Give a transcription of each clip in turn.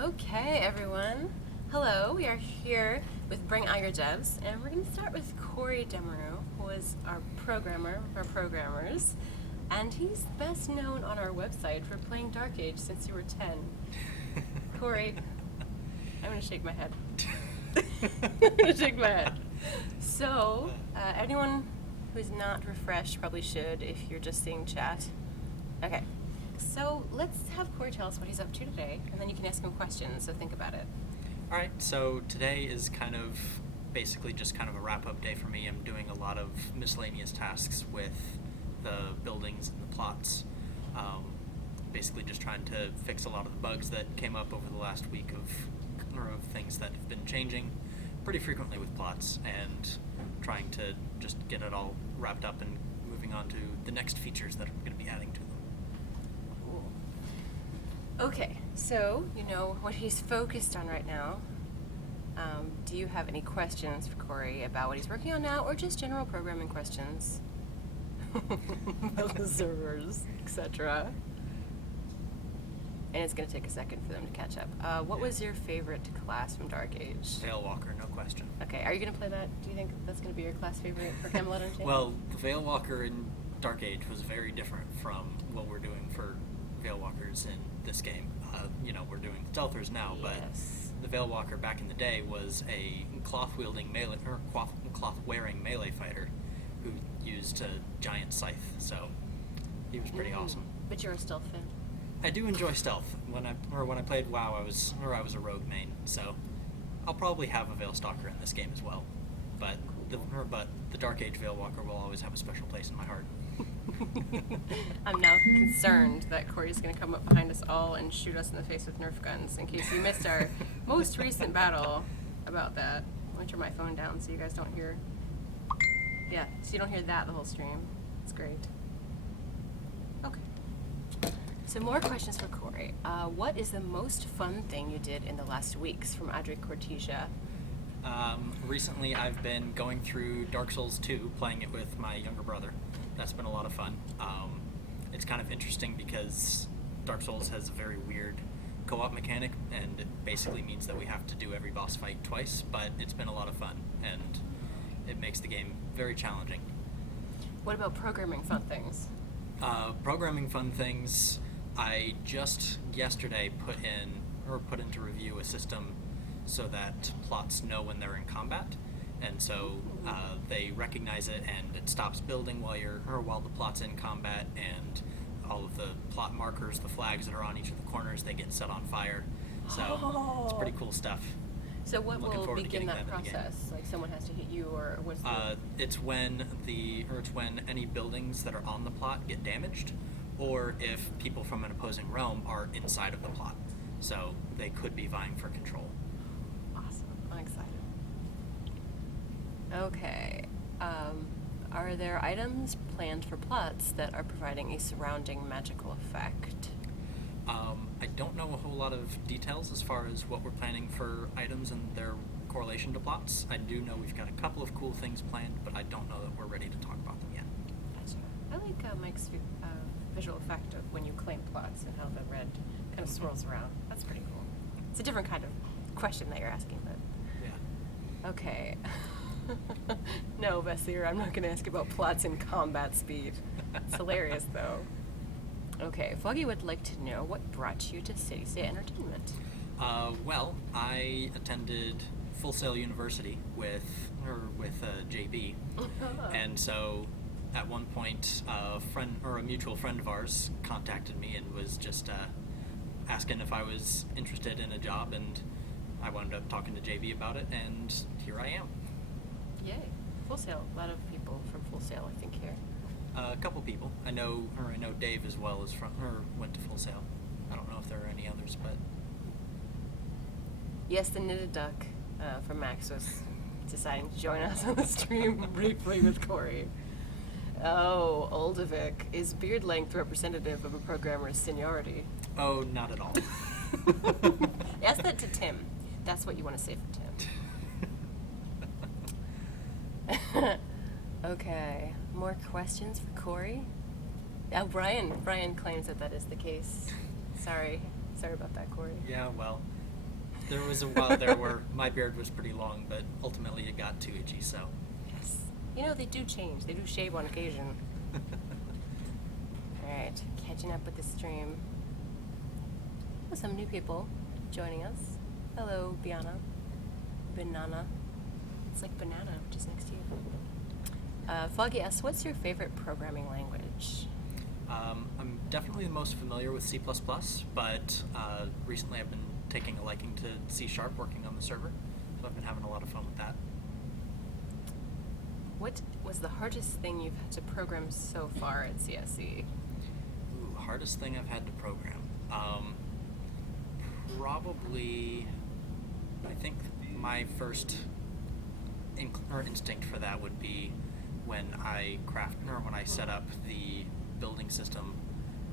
Okay, everyone. Hello, we are here with Bring Out Your Devs, and we're going to start with Cory Demereux, who is our programmer of our programmers, and he's best known on our website for playing Dark Age since you were 10. Cory, I'm going to shake my head. I'm going to shake my head. So, anyone who's not refreshed probably should if you're just seeing chat. Okay. So let's have Cory tell us what he's up to today, and then you can ask him questions, so think about it. Alright, so today is basically just kind of a wrap-up day for me. I'm doing a lot of miscellaneous tasks with the buildings and the plots. Basically just trying to fix a lot of the bugs that came up over the last week of things that have been changing pretty frequently with plots, and trying to just get it all wrapped up and moving on to the next features that I'm going to be adding to them. Okay, so you know what he's focused on right now. Do you have any questions for Cory about what he's working on now, or just general programming questions? About the servers, etc. And it's going to take a second for them to catch up. What was your favorite class from Dark Age? Veilwalker, no question. Okay, are you going to play that? Do you think that's going to be your class favorite for Camelot Unchained? Well, the Veilwalker in Dark Age was very different from what we're doing for Veilwalkers in this game. We're doing Stealthers now, Yes. But the Veilwalker back in the day was a cloth-wielding melee, or cloth-wearing melee fighter who used a giant scythe, so he was pretty awesome. But you're a stealth fan. I do enjoy stealth. When I played WoW, I was a rogue main, so I'll probably have a Veilstalker in this game as well. But the Dark Age Veilwalker will always have a special place in my heart. I'm now concerned that Cory's going to come up behind us all and shoot us in the face with Nerf guns, in case you missed our most recent battle about that. Let me turn my phone down so you guys don't hear. Yeah, so you don't hear that the whole stream. It's great. Okay. So more questions for Cory. What is the most fun thing you did in the last weeks from Adric Cortesia? Recently I've been going through Dark Souls 2, playing it with my younger brother. That's been a lot of fun. It's kind of interesting because Dark Souls has a very weird co-op mechanic, and it basically means that we have to do every boss fight twice, but it's been a lot of fun, and it makes the game very challenging. What about programming fun things? Programming fun things, I just yesterday put into review a system so that plots know when they're in combat, and so they recognize it, and it stops building while the plot's in combat, and all of the plot markers, the flags that are on each of the corners, they get set on fire. So it's pretty cool stuff. So what will begin that process? Like someone has to hit you, or what's the... It's when any buildings that are on the plot get damaged, or if people from an opposing realm are inside of the plot. So they could be vying for control. Awesome. I'm excited. Okay. Are there items planned for plots that are providing a surrounding magical effect? I don't know a whole lot of details as far as what we're planning for items and their correlation to plots. I do know we've got a couple of cool things planned, but I don't know that we're ready to talk about them yet. Gotcha. I like Mike's visual effect of when you claim plots and how the red kind of swirls around. That's pretty cool. It's a different kind of question that you're asking, but... Yeah. Okay. No, Bessier, I'm not going to ask about plots and combat speed. It's hilarious, though. Okay, Foggy would like to know what brought you to City State Entertainment. Well, I attended Full Sail University with JB, and so at one point a mutual friend of ours contacted me and was just asking if I was interested in a job, and I wound up talking to JB about it, and here I am. Yay. Full Sail. A lot of people from Full Sail, I think, here. A couple people. I know Dave as well as went to Full Sail. I don't know if there are any others, but... Yes, the Knitted Duck from Max was deciding to join us on the stream briefly with Cory. Oh, Oldovic. Is beard length representative of a programmer's seniority? Oh, not at all. Ask that to Tim. That's what you want to say for Tim. Okay, more questions for Cory? Oh, Brian claims that is the case. Sorry about that, Cory. Yeah, well, There was a while there where my beard was pretty long, but ultimately it got too itchy, so. Yes. You know, they do change. They do shave on occasion. Alright, catching up with the stream. Some new people joining us. Hello, Biana. Banana. It's like banana, which is next to you. Foggy asks, what's your favorite programming language? I'm definitely the most familiar with C++, but recently I've been taking a liking to C# working on the server, so I've been having a lot of fun with that. What was the hardest thing you've had to program so far at CSE? Ooh, hardest thing I've had to program. Probably, I think my first instinct for that would be when I set up the building system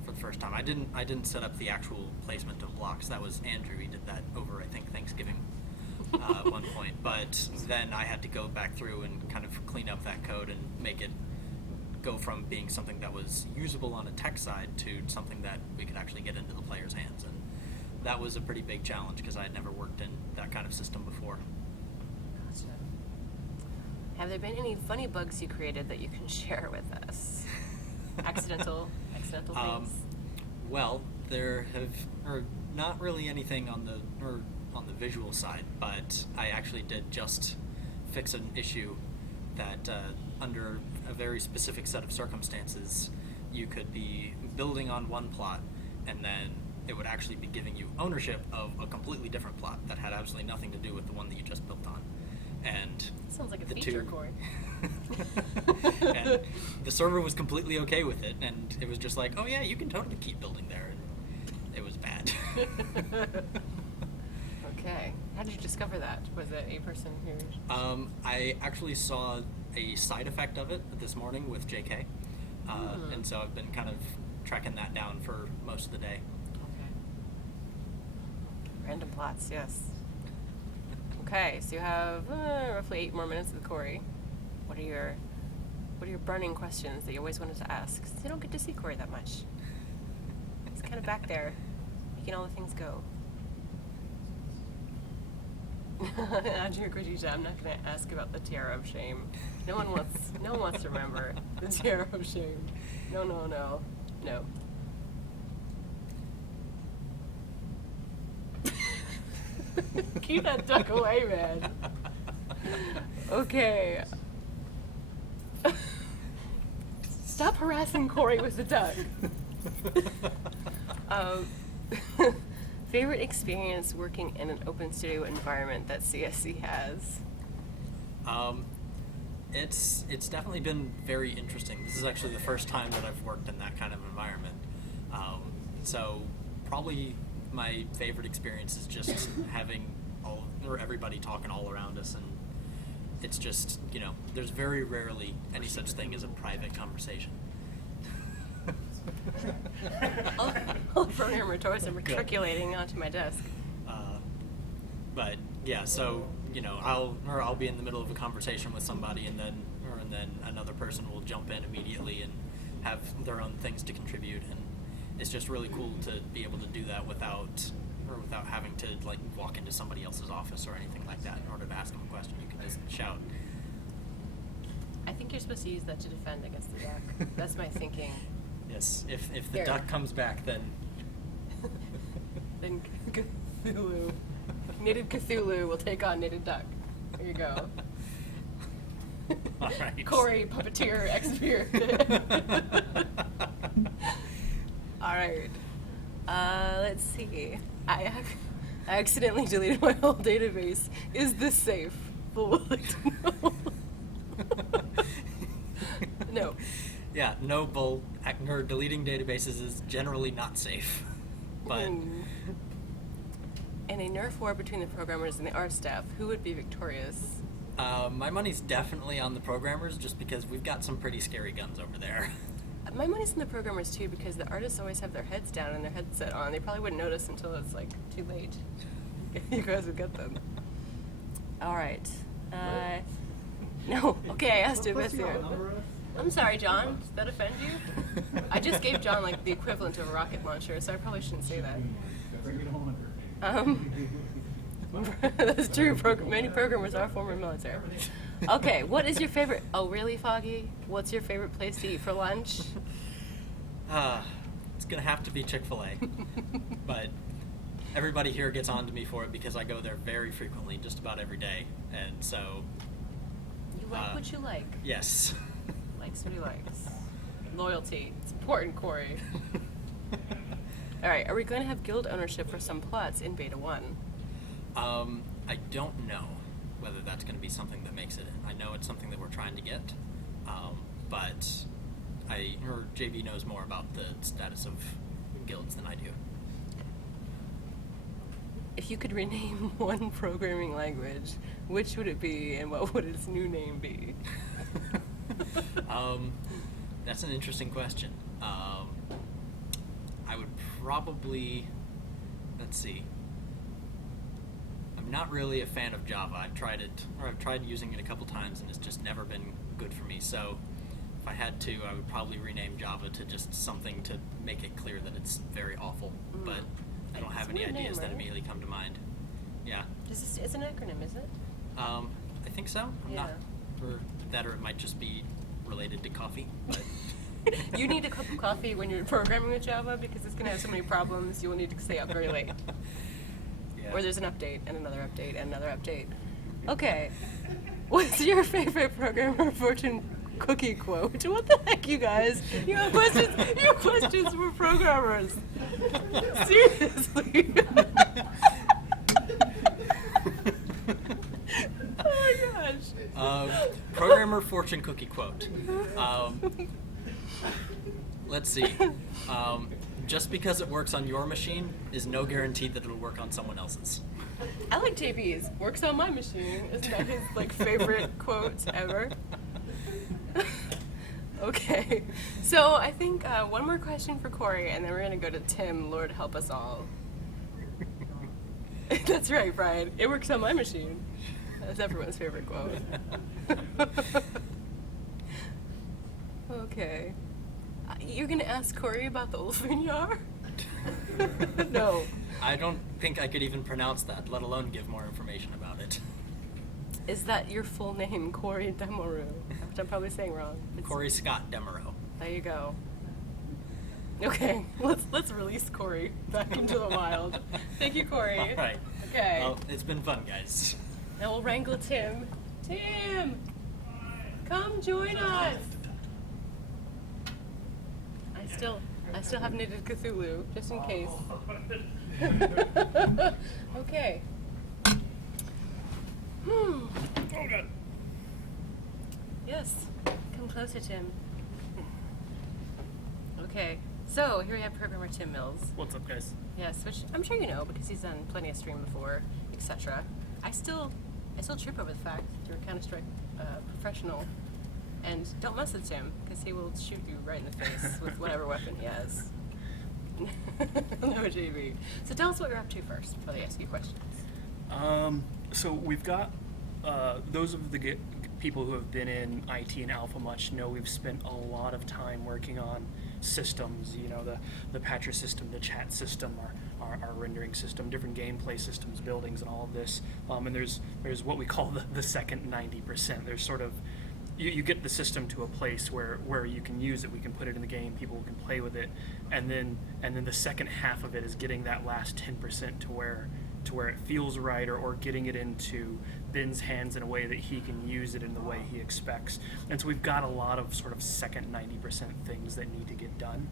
for the first time. I didn't set up the actual placement of blocks. That was Andrew. He did that over, I think, Thanksgiving at one point. But then I had to go back through and kind of clean up that code and make it go from being something that was usable on a tech side to something that we could actually get into the player's hands. And that was a pretty big challenge because I had never worked in that kind of system before. Gotcha. Have there been any funny bugs you created that you can share with us? accidental things? Well, there have not really anything on the visual side, but I actually did just fix an issue that under a very specific set of circumstances, you could be building on one plot, and then it would actually be giving you ownership of a completely different plot that had absolutely nothing to do with the one that you just built on. And sounds like a feature, Corey. And the server was completely okay with it, and it was just like, oh yeah, you can totally keep building there, and it was bad. Okay. How did you discover that? Was it a person who... I actually saw a side effect of it this morning with JK, and so I've been kind of tracking that down for most of the day. Okay. Random plots, yes. Okay, so you have roughly 8 more minutes with Corey. What are your burning questions that you always wanted to ask? 'Cause you don't get to see Corey that much. He's kind of back there, making all the things go. Andrew Kojija, I'm not going to ask about the tiara of shame. No one wants to remember the tiara of shame. No. Keep that duck away, man. Okay. Stop harassing Corey with the duck. Favorite experience working in an open studio environment that CSC has? It's definitely been very interesting. This is actually the first time that I've worked in that kind of environment. So probably my favorite experience is just having everybody talking all around us, and it's just, there's very rarely any such thing as a private conversation. I'll program retort and matriculating onto my desk. But yeah, so I'll be in the middle of a conversation with somebody, and then another person will jump in immediately and have their own things to contribute, and it's just really cool to be able to do that without having to walk into somebody else's office or anything like that in order to ask them a question. You can just shout. I think you're supposed to use that to defend against the duck. That's my thinking. Yes, if the duck comes back, then... then Cthulhu. Knitted Cthulhu will take on Knitted Duck. There you go. All right. Corey, puppeteer, executor. All right. Let's see. I accidentally deleted my whole database. Is this safe? People would like to know. No. Yeah, no bull. Deleting databases is generally not safe. But In a nerf war between the programmers and the art staff, who would be victorious? my money's definitely on the programmers, just because we've got some pretty scary guns over there. My money's on the programmers too, because the artists always have their heads down and their headset on. They probably wouldn't notice until it's like too late. You guys would get them. All right. No. Okay, I asked you this here. I'm sorry, John. Does that offend you? I just gave John like the equivalent of a rocket launcher, so I probably shouldn't say that. That's true. Many programmers are former military. Okay, what is your favorite? Oh, really, Foggy? What's your favorite place to eat for lunch? It's gonna have to be Chick-fil-A, but everybody here gets on to me for it because I go there very frequently, just about every day, and so. You like what you like. Yes. Likes what he likes. Loyalty. It's important, Corey. All right, are we going to have guild ownership for some plots in Beta 1? I don't know whether that's going to be something that makes it in. I know it's something that we're trying to get, but JB knows more about the status of guilds than I do. If you could rename one programming language, which would it be, and what would its new name be? That's an interesting question. I would probably, let's see. I'm not really a fan of Java. I've tried using it a couple times, and it's just never been good for me. So if I had to, I would probably rename Java to just something to make it clear that it's very awful. But I don't have any ideas that immediately come to mind. Yeah. It's an acronym, is it? I think so. I'm not, Yeah. or that, or it might just be related to coffee. But You need a cup of coffee when you're programming with Java because it's going to have so many problems. You will need to stay up very late. Yeah. Or there's an update and another update and another update. Okay. What's your favorite programmer fortune cookie quote? What the heck, you guys? You have questions. You have questions for programmers. Seriously. Oh my gosh. Programmer fortune cookie quote. Let's see. Just because it works on your machine is no guarantee that it'll work on someone else's. I like JB's. Works on my machine. Isn't that his favorite quote ever? Okay. So I think one more question for Corey, and then we're gonna go to Tim. Lord help us all. That's right, Brian. It works on my machine. That's everyone's favorite quote. Okay. You're gonna ask Corey about the Ulfrinyar? No. I don't think I could even pronounce that, let alone give more information about it. Is that your full name, Cory Demoru? Which I'm probably saying wrong. Cory Scott Demeraux. There you go. Okay, let's release Corey back into the wild. Thank you, Corey. All right. Okay. Well, it's been fun, guys. Now we'll wrangle Tim. Tim! Come join us! I still have knitted Cthulhu, just in case. Okay. Oh god. Yes. Come closer, Tim. Okay. So here we have programmer Tim Mills. What's up, guys? Yes, which I'm sure you know because he's done plenty of stream before, etc. I still trip over the fact that you're a Counter-Strike professional, and don't mess with Tim because he will shoot you right in the face with whatever weapon he has. No, JB. So tell us what you're up to first before they ask you questions. So we've got those of the people who have been in IT and Alpha much know we've spent a lot of time working on systems. You know, the patcher system, the chat system, our rendering system, different gameplay systems, buildings, and all of this. And there's what we call the second 90%. There's sort of you get the system to a place where you can use it, we can put it in the game, people can play with it, and then the second half of it is getting that last 10% to where it feels right, or getting it into Ben's hands in a way that he can use it in the way he expects. And so we've got a lot of sort of second 90% things that need to get done.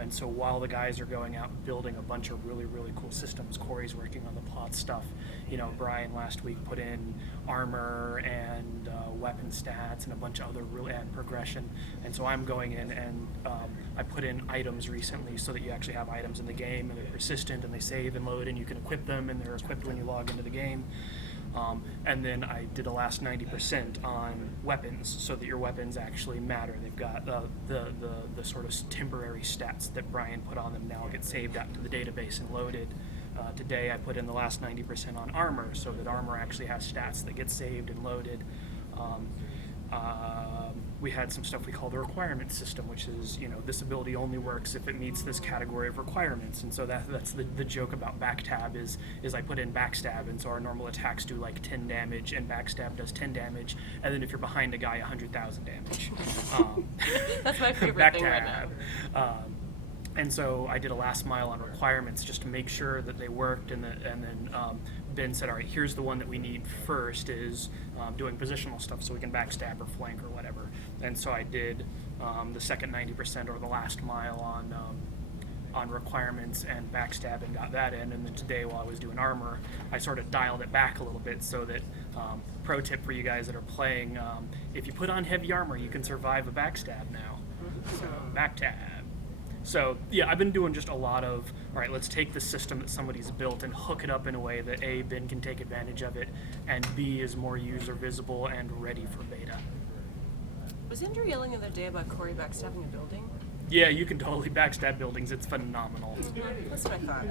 And so while the guys are going out and building a bunch of really, really cool systems, Corey's working on the plot stuff. You know, Brian last week put in armor and weapon stats and a bunch of other and progression. And so I'm going in and I put in items recently so that you actually have items in the game and they're persistent and they save and load and you can equip them and they're equipped when you log into the game. And then I did the last 90% on weapons so that your weapons actually matter. They've got the sort of temporary stats that Brian put on them now get saved out to the database and loaded. Today I put in the last 90% on armor so that armor actually has stats that get saved and loaded. we had some stuff we call the requirement system, which is, this ability only works if it meets this category of requirements. And so that's the joke about backstab is I put in backstab, and so our normal attacks do like 10 damage, and backstab does 10 damage, and then if you're behind a guy, 100,000 damage. That's my favorite thing right now. And so I did a last mile on requirements just to make sure that they worked, and then Ben said, all right, here's the one that we need first is doing positional stuff so we can backstab or flank or whatever. And so I did the second 90% or the last mile on requirements and backstab and got that in. And then today while I was doing armor, I sort of dialed it back a little bit so that, pro tip for you guys that are playing, if you put on heavy armor, you can survive a backstab now. So backstab. So yeah, I've been doing just a lot of, all right, let's take the system that somebody's built and hook it up in a way that A, Ben can take advantage of it, and B, is more user visible and ready for beta. Was Andrew yelling the other day about Cory backstabbing a building? Yeah, you can totally backstab buildings. It's phenomenal. That's what I thought.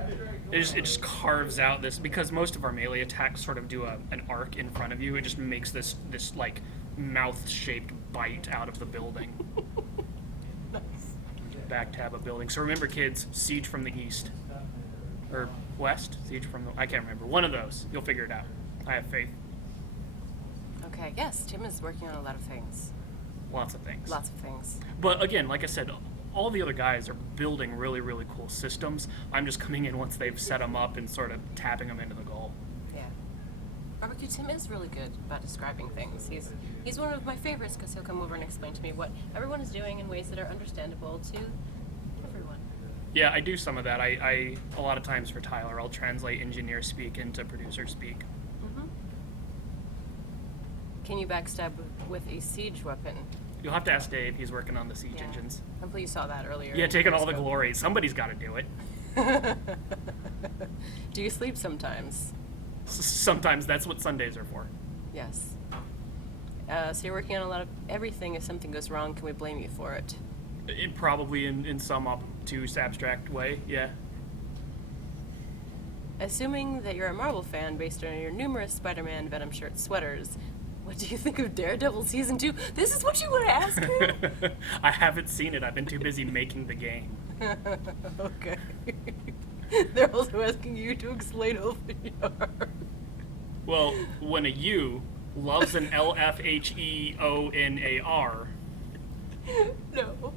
It just carves out this, because most of our melee attacks sort of do an arc in front of you. It just makes this like mouth-shaped bite out of the building. Backtab a building. So remember, kids, siege from the east. Or west? Siege from the... I can't remember. One of those. You'll figure it out. I have faith. Okay, yes, Tim is working on a lot of things. Lots of things. Lots of things. But again, like I said, all the other guys are building really, really cool systems. I'm just coming in once they've set them up and sort of tapping them into the goal. Yeah. Barbecue Tim is really good about describing things. He's one of my favorites because he'll come over and explain to me what everyone is doing in ways that are understandable to everyone. Yeah, I do some of that. I a lot of times for Tyler, I'll translate engineer speak into producer speak. Mm-hmm. Can you backstab with a siege weapon? You'll have to ask Dave. He's working on the siege engines. Hopefully you saw that earlier. Yeah, taking all the glory. Somebody's got to do it. Do you sleep sometimes? Sometimes. That's what Sundays are for. Yes. So you're working on a lot of everything. If something goes wrong, can we blame you for it? It probably in some obtuse, abstract way, yeah. Assuming that you're a Marvel fan based on your numerous Spider-Man Venom shirt sweaters, what do you think of Daredevil Season 2? This is what you want to ask me? I haven't seen it. I've been too busy making the game. Okay. They're also asking you to explain OVR. Well, when a U loves an LFHEONAR, No.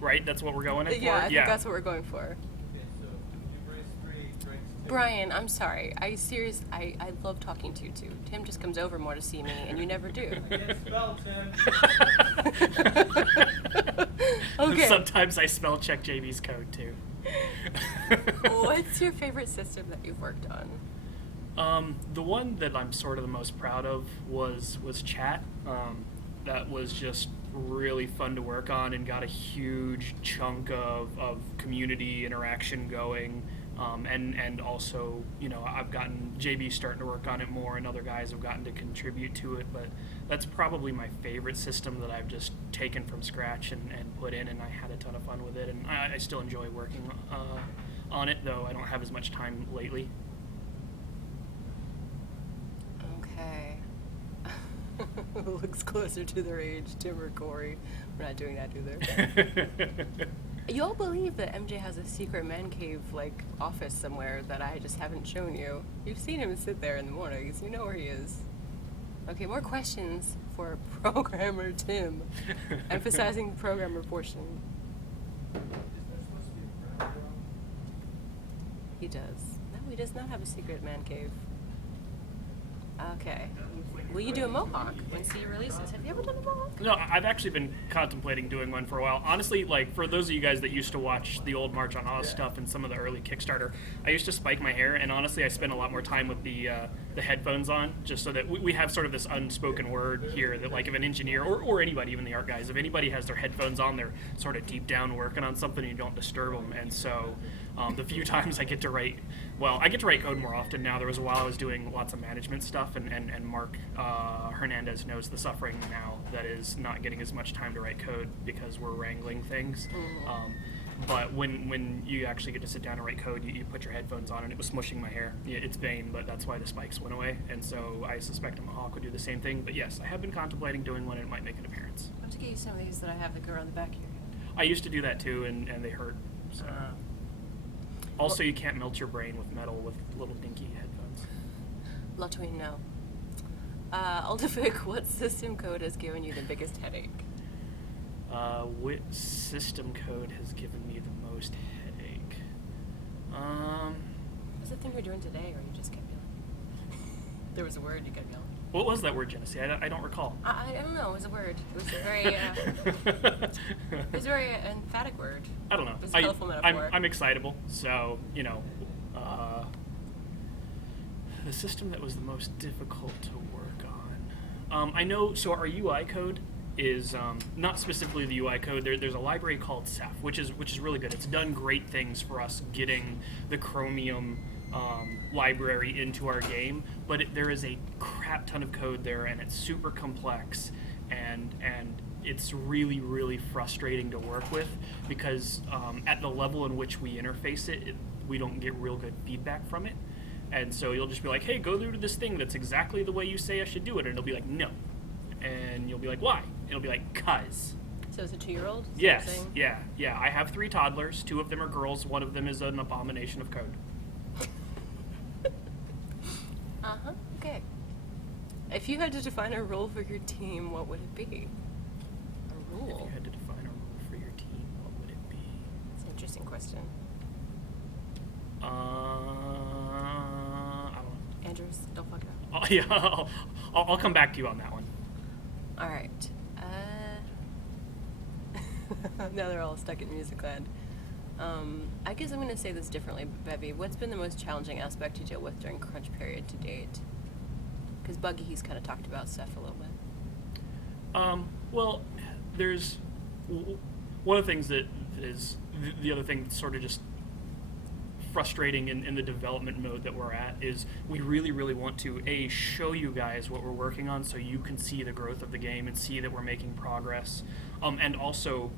right? That's what we're going for? Yeah, I think that's what we're going for. Brian, I'm sorry. I love talking to you too. Tim just comes over more to see me, and you never do. Spell, Tim. Okay. Sometimes I spell check JB's code too. What's your favorite system that you've worked on? The one that I'm sort of the most proud of was chat. That was just really fun to work on and got a huge chunk of community interaction going. And also, I've gotten JB starting to work on it more, and other guys have gotten to contribute to it. But that's probably my favorite system that I've just taken from scratch and put in, and I had a ton of fun with it. And I still enjoy working on it, though I don't have as much time lately. Okay. Who looks closer to their age, Tim or Cory? We're not doing that either. You'll believe that MJ has a secret man cave office somewhere that I just haven't shown you. You've seen him sit there in the mornings. You know where he is. Okay, more questions for programmer Tim. Emphasizing the programmer portion. He does. No, he does not have a secret man cave. Okay. Will you do a mohawk when C releases? Have you ever done a mohawk? No, I've actually been contemplating doing one for a while. Honestly, for those of you guys that used to watch the old March on Oz stuff and some of the early Kickstarter, I used to spike my hair, and honestly, I spent a lot more time with the headphones on, just so that we have sort of this unspoken word here that, if an engineer, or anybody, even the art guys, if anybody has their headphones on, they're sort of deep down working on something and you don't disturb them. And so the few times I get to write code more often now. There was a while I was doing lots of management stuff, and Mark Hernandez knows the suffering now that is not getting as much time to write code because we're wrangling things. But when you actually get to sit down and write code, you put your headphones on, and it was smushing my hair. Yeah, it's vain, but that's why the spikes went away. And so I suspect a mohawk would do the same thing. But yes, I have been contemplating doing one, and it might make an appearance. I have to get you some of these that I have that go around the back of your head. I used to do that too, and they hurt. So. Also, you can't melt your brain with metal with little dinky headphones. Latwin, no. Aldefic, what system code has given you the biggest headache? What system code has given me the most headache? What's the thing you're doing today, or you just kept yelling? There was a word you kept yelling. What was that word, Genesee? I don't recall. I don't know. It was a word. It was a very, it was a very emphatic word. I don't know. It was a colorful metaphor. I'm excitable, so, you know. The system that was the most difficult to work on. I know, so our UI code is not specifically the UI code. There's a library called Ceph, which is really good. It's done great things for us getting the Chromium library into our game, but there is a crap ton of code there, and it's super complex, and it's really, really frustrating to work with because at the level in which we interface it, we don't get real good feedback from it. And so you'll just be like, hey, go through to this thing that's exactly the way you say I should do it, and it'll be like, no. And you'll be like, why? It'll be like, 'cause. So it's a 2-year-old? Yes, yeah. I have 3 toddlers. 2 of them are girls. 1 of them is an abomination of code. Okay. If you had to define a role for your team, what would it be? A role? If you had to define a role for your team, what would it be? It's an interesting question. I don't know. Andrews, don't fuck it up. Oh, yeah, I'll come back to you on that one. All right. Now they're all stuck in music land. I guess I'm going to say this differently, Bevy. What's been the most challenging aspect to deal with during crunch period to date? Because Buggy, he's kind of talked about Ceph a little bit. Well, there's one of the things that is the other thing that's sort of just frustrating in the development mode that we're at is we really, really want to show you guys what we're working on so you can see the growth of the game and see that we're making progress, and also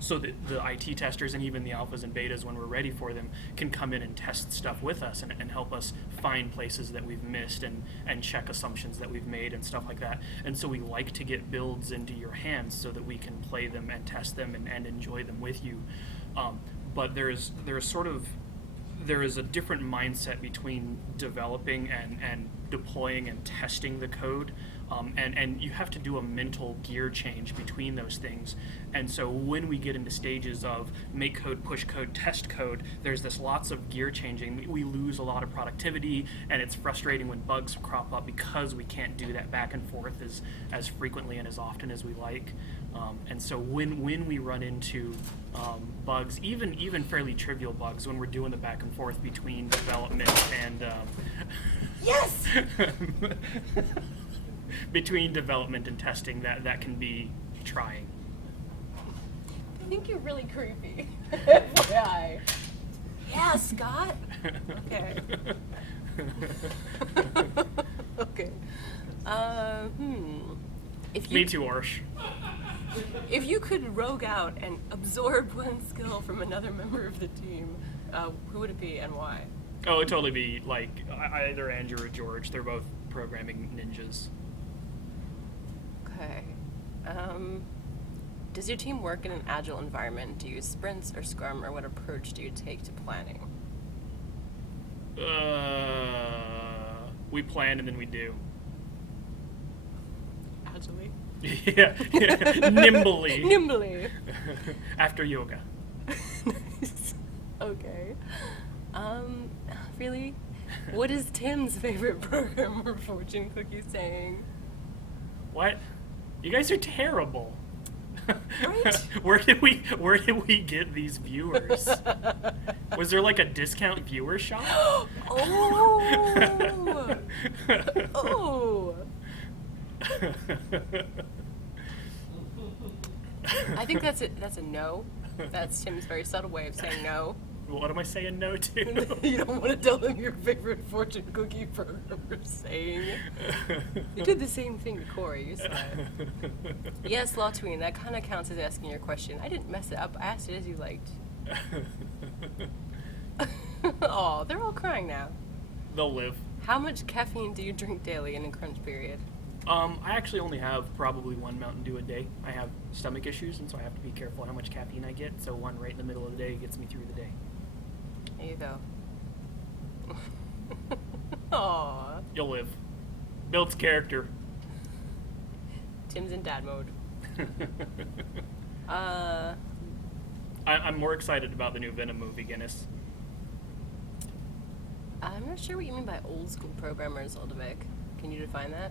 so that the IT testers and even the alphas and betas, when we're ready for them, can come in and test stuff with us and help us find places that we've missed and check assumptions that we've made and stuff like that. And so we like to get builds into your hands so that we can play them and test them and enjoy them with you. But there is a different mindset between developing and deploying and testing the code, and you have to do a mental gear change between those things. And so when we get into stages of make code, push code, test code, there's this lots of gear changing. We lose a lot of productivity, and it's frustrating when bugs crop up because we can't do that back and forth as frequently and as often as we like. And so when we run into bugs, even fairly trivial bugs, when we're doing the back and forth between development and Yes! between development and testing, that can be trying. I think you're really creepy. FYI. Yeah, Scott. Okay. Okay. If you, Me too, Orsh. If you could rogue out and absorb one skill from another member of the team, who would it be and why? Oh, it'd totally be like either Andrew or George. They're both programming ninjas. Okay. Does your team work in an agile environment? Do you use sprints or Scrum, or what approach do you take to planning? We plan and then we do. Agilely? Yeah. Nimbly. Nimbly. After yoga. Nice. Okay. Really? What is Tim's favorite programmer fortune cookie saying? What? You guys are terrible. Right? Where did we get these viewers? Was there like a discount viewer shop? Oh. Oh. I think that's a no. That's Tim's very subtle way of saying no. What am I saying no to? You don't want to tell them your favorite fortune cookie programmer saying. You did the same thing to Corey, you said. Yes, Lawtween, that kind of counts as asking your question. I didn't mess it up. I asked it as you liked. Oh, they're all crying now. They'll live. How much caffeine do you drink daily in a crunch period? I actually only have probably one Mountain Dew a day. I have stomach issues, and so I have to be careful how much caffeine I get. So one right in the middle of the day gets me through the day. There you go. Aww. You'll live. Builds character. Tim's in dad mode. I'm more excited about the new Venom movie, Guinness. I'm not sure what you mean by old school programmers, Oldavik. Can you define that?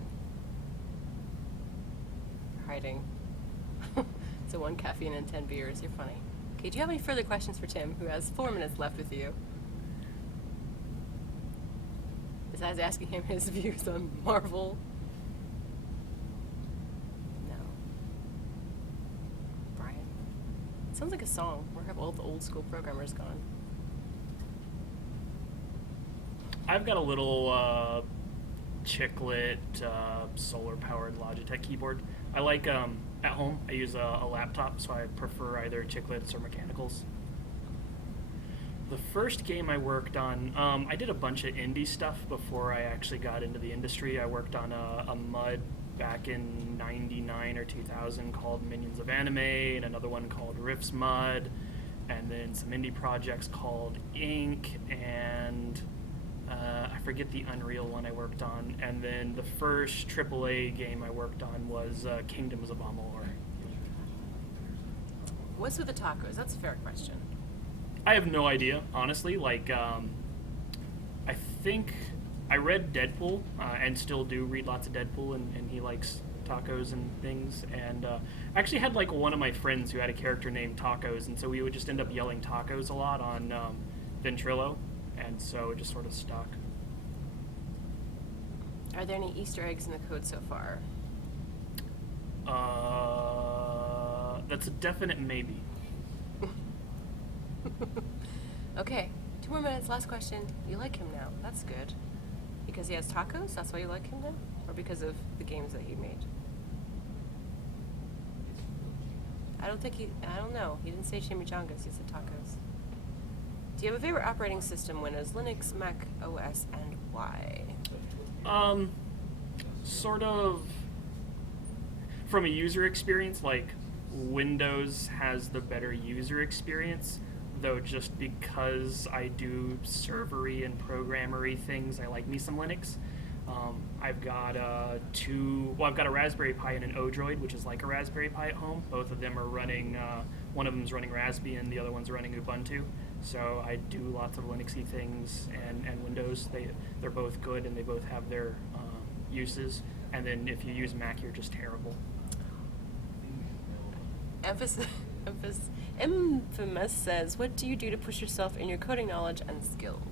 Hiding. So 1 caffeine and 10 beers. You're funny. Okay, do you have any further questions for Tim, who has 4 minutes left with you? Besides asking him his views on Marvel? No. Brian? It sounds like a song. Where have all the old school programmers gone? I've got a little chiclet solar-powered Logitech keyboard. I like, at home, I use a laptop, so I prefer either chiclets or mechanicals. The first game I worked on, I did a bunch of indie stuff before I actually got into the industry. I worked on a MUD back in 99 or 2000 called Minions of Anime, and another one called Riffs MUD, and then some indie projects called Ink, and I forget the Unreal one I worked on, and then the first AAA game I worked on was Kingdoms of Amalur. What's with the tacos? That's a fair question. I have no idea, honestly. Like, I think I read Deadpool, and still do read lots of Deadpool, and he likes tacos and things. And I actually had like one of my friends who had a character named Tacos, and so we would just end up yelling tacos a lot on Ventrilo, and so it just sort of stuck. Are there any Easter eggs in the code so far? That's a definite maybe. Okay, 2 more minutes, last question. You like him now. That's good. Because he has tacos? That's why you like him now? Or because of the games that he made? I don't know. He didn't say chimichangas, he said tacos. Do you have a favorite operating system? Windows, Linux, Mac OS, and why? Sort of from a user experience, like Windows has the better user experience, though just because I do servery and programmery things, I like me some Linux. I've got I've got a Raspberry Pi and an Odroid, which is like a Raspberry Pi at home. Both of them are running, one of them's running Raspbian, the other one's running Ubuntu. So I do lots of Linuxy things, and Windows, they're both good, and they both have their uses. And then if you use Mac, you're just terrible. Infamous says, what do you do to push yourself in your coding knowledge and skills?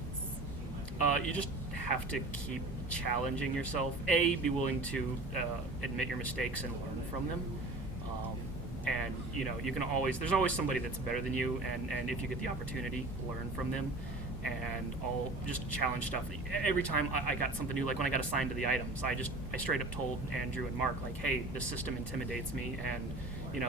You just have to keep challenging yourself. Be willing to admit your mistakes and learn from them. And you can there's always somebody that's better than you, and if you get the opportunity, learn from them. And I'll just challenge stuff. Every time I got something new, like when I got assigned to the items, I straight up told Andrew and Mark, like, hey, this system intimidates me, and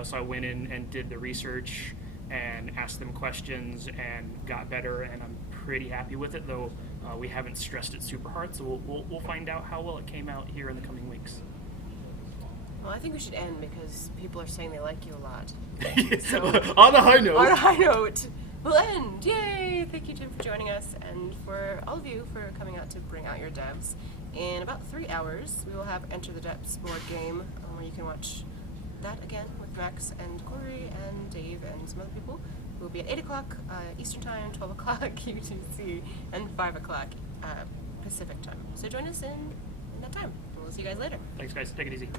so I went in and did the research and asked them questions and got better, and I'm pretty happy with it, though we haven't stressed it super hard, so we'll find out how well it came out here in the coming weeks. Well, I think we should end because people are saying they like you a lot. So, on a high note, we'll end. Yay! Thank you, Tim, for joining us, and for all of you for coming out to bring out your devs. In about 3 hours, we will have Enter the Depths board game, where you can watch that again with Max and Cory and Dave and some other people. It will be at 8 o'clock Eastern Time, 12 o'clock UTC, and 5 o'clock Pacific Time. So join us in that time. We'll see you guys later. Thanks, guys. Take it easy.